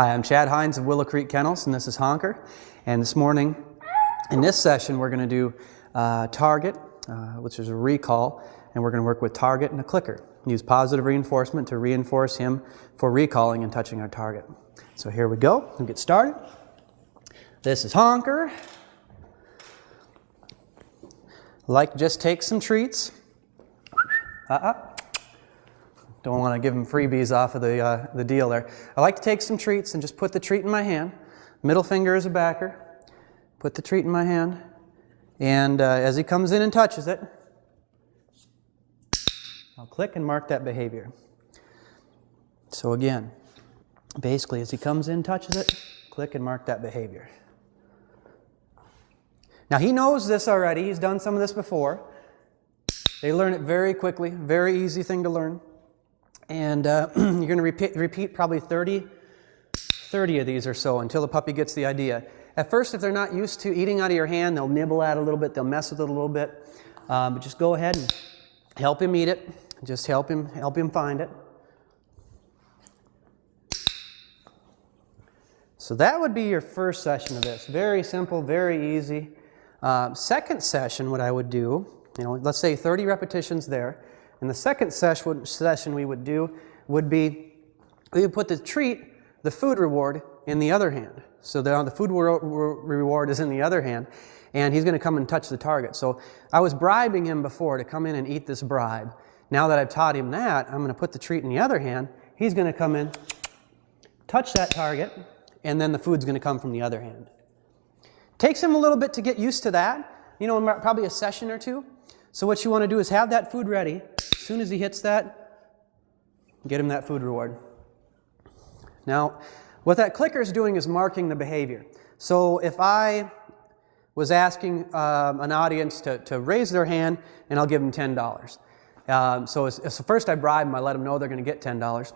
Hi, I'm Chad Hines of Willow Creek Kennels, and this is Honker. And this morning, in this session, we're going to do target, which is a recall, and we're going to work with target and a clicker. Use positive reinforcement to reinforce him for recalling and touching our target. So here we go. We'll get started. This is Honker. Like, just take some treats. Don't want to give him freebies off of the deal there. I like to take some treats and just put the treat in my hand. Middle finger is a backer. Put the treat in my hand. And as he comes in and touches it, I'll click and mark that behavior. So again, basically as he comes in, touches it, click and mark that behavior. Now he knows this already. He's done some of this before. They learn it very quickly. Very easy thing to learn. And you're going to repeat probably 30 of these or so until the puppy gets the idea. At first, if they're not used to eating out of your hand, they'll nibble at it a little bit, they'll mess with it a little bit. But just go ahead and help him eat it. Just help him find it. So that would be your first session of this. Very simple, very easy. Second session, what I would do, let's say 30 repetitions there. And the second session we would do would be, we would put the treat, the food reward, in the other hand. So the food reward is in the other hand, and he's going to come and touch the target. So I was bribing him before to come in and eat this bribe. Now that I've taught him that, I'm going to put the treat in the other hand. He's going to come in, touch that target, and then the food's going to come from the other hand. Takes him a little bit to get used to that, probably a session or two. So what you want to do is have that food ready. As soon as he hits that, get him that food reward. Now, what that clicker is doing is marking the behavior. So if I was asking an audience to raise their hand, and I'll give them $10. So first I bribe them, I let them know they're going to get $10. As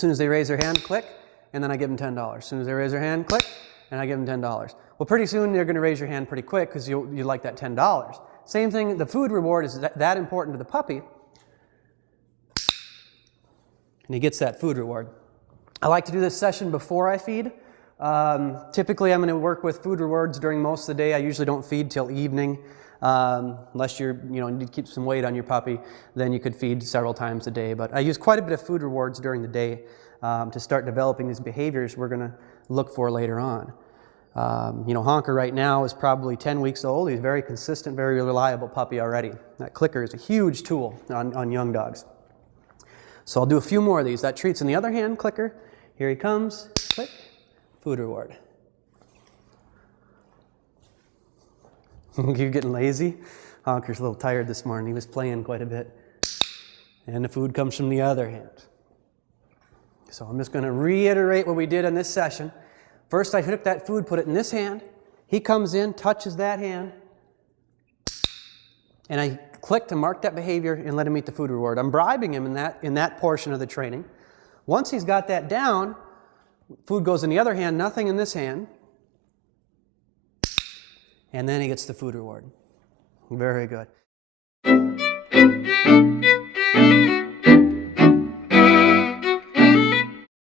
soon as they raise their hand, click, and then I give them $10. As soon as they raise their hand, click, and I give them $10. Well, pretty soon they're going to raise your hand pretty quick because you like that $10. Same thing, the food reward is that important to the puppy. And he gets that food reward. I like to do this session before I feed. Typically, I'm going to work with food rewards during most of the day. I usually don't feed till evening. Unless you need to keep some weight on your puppy, then you could feed several times a day. But I use quite a bit of food rewards during the day to start developing these behaviors we're going to look for later on. Honker right now is probably 10 weeks old. He's a very consistent, very reliable puppy already. That clicker is a huge tool on young dogs. So I'll do a few more of these. That treat's in the other hand, clicker. Here he comes, click, food reward. You're getting lazy? Honker's a little tired this morning. He was playing quite a bit. And the food comes from the other hand. So I'm just going to reiterate what we did in this session. First, I took that food, put it in this hand. He comes in, touches that hand, and I click to mark that behavior and let him eat the food reward. I'm bribing him in that portion of the training. Once he's got that down, food goes in the other hand, nothing in this hand, and then he gets the food reward. Very good.